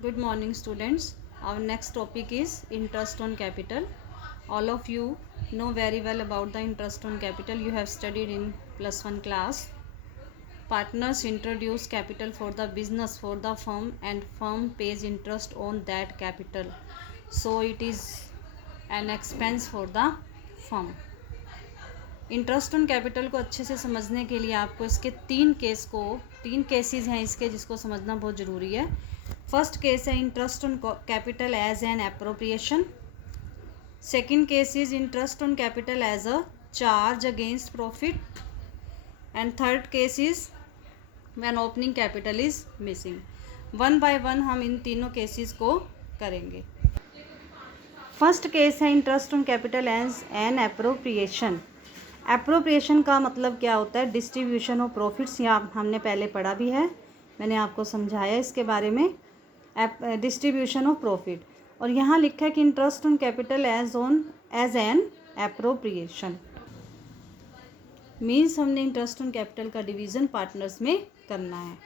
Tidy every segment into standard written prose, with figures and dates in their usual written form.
Good morning, students. Our next topic is interest on capital. All of you know very well about the interest on capital. You have studied in +1 class. Partners introduce capital for the business for the firm and firm pays interest on that capital. So it is an expense for the firm. Interest on capital को अच्छे से समझने के लिए आपको इसके तीन cases हैं इसके, जिसको समझना बहुत ज़रूरी है. फर्स्ट केस है interest on capital as an appropriation. Second case is interest on capital as a charge against profit. And third case is when opening capital is missing. One by one हम इन तीनों cases को करेंगे. First case है interest on capital as an appropriation. Appropriation का मतलब क्या होता है? Distribution of profits. यहाँ हमने पहले पढ़ा भी है, मैंने आपको समझाया इसके बारे में. Distribution of profit. और यहाँ लिखा है कि interest on capital as an appropriation means हमने इंटरेस्ट ऑन कैपिटल का डिवीज़न पार्टनर्स में करना है.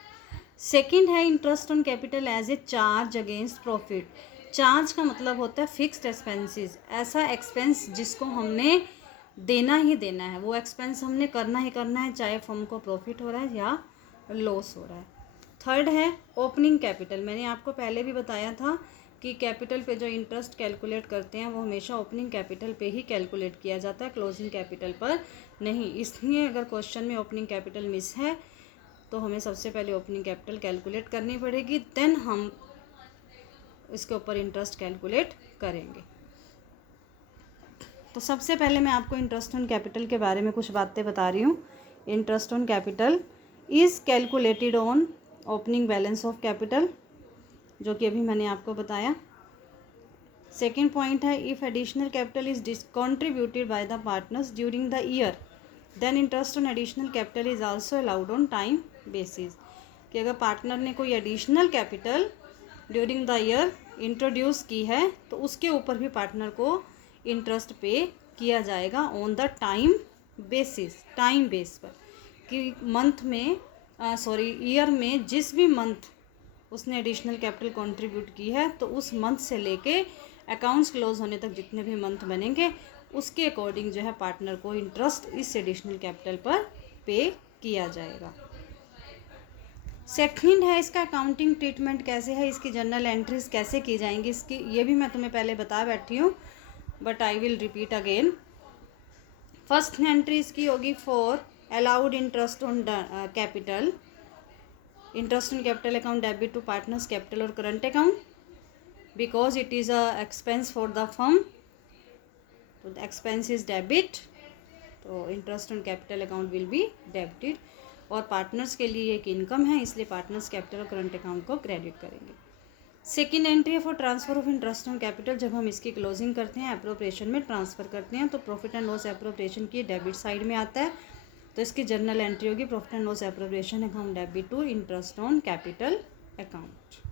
सेकंड है interest on capital as a charge against profit. Charge का मतलब होता है फिक्स्ड एक्सपेंसेस. ऐसा एक्सपेंस जिसको हमने देना ही देना है, वो एक्सपेंस हमने करना ही करना है, चाहे फर्म को प्रॉफिट हो रहा है या लॉस हो रहा है. थर्ड है ओपनिंग कैपिटल. मैंने आपको पहले भी बताया था कि कैपिटल पे जो इंटरेस्ट कैलकुलेट करते हैं वो हमेशा ओपनिंग कैपिटल पे ही कैलकुलेट किया जाता है, क्लोजिंग कैपिटल पर नहीं. इसलिए अगर क्वेश्चन में ओपनिंग कैपिटल मिस है तो हमें सबसे पहले ओपनिंग कैपिटल कैलकुलेट करनी पड़ेगी, देन हम इसके ऊपर इंटरेस्ट कैलकुलेट करेंगे. तो सबसे पहले मैं आपको इंटरेस्ट ऑन कैपिटल के बारे में कुछ बातें बता रही हूँ. Interest on capital is calculated on opening balance of capital, जो कि अभी मैंने आपको बताया. सेकेंड पॉइंट है if additional capital is contributed by the partners during the year then interest on additional capital is also allowed on time basis. कि अगर partner ने कोई additional capital during the year introduce की है तो उसके ऊपर भी पार्टनर को इंटरेस्ट पे किया जाएगा on the time basis, time base पर. कि मंथ में ईयर में जिस भी मंथ उसने एडिशनल कैपिटल कंट्रीब्यूट की है तो उस मंथ से लेके अकाउंट्स क्लोज होने तक जितने भी मंथ बनेंगे उसके अकॉर्डिंग जो है पार्टनर को इंटरेस्ट इस एडिशनल कैपिटल पर पे किया जाएगा. सेकंड है इसका अकाउंटिंग ट्रीटमेंट कैसे है, इसकी जर्नल एंट्रीज कैसे की जाएंगी, इसकी ये भी मैं तुम्हें पहले बता बैठी हूँ, but I will repeat again. First entry इसकी होगी for allowed interest on capital. Interest on capital account debit to partners capital और current account because it is a expense for the firm, तो द एक्सपेंस इज डेबिट, तो interest on capital account will be debited. और partners के लिए एक income है, इसलिए partners capital और करंट अकाउंट को क्रेडिट करेंगे. सेकेंड एंट्री है for transfer of interest on capital. जब हम इसकी क्लोजिंग करते हैं, एप्रोप्रिएशन में ट्रांसफ़र करते हैं, तो प्रॉफिट एंड लॉस एप्रोप्रिएशन की डेबिट साइड में आता है, तो इसकी जर्नल एंट्री होगी profit and loss appropriation account debit to interest on capital account.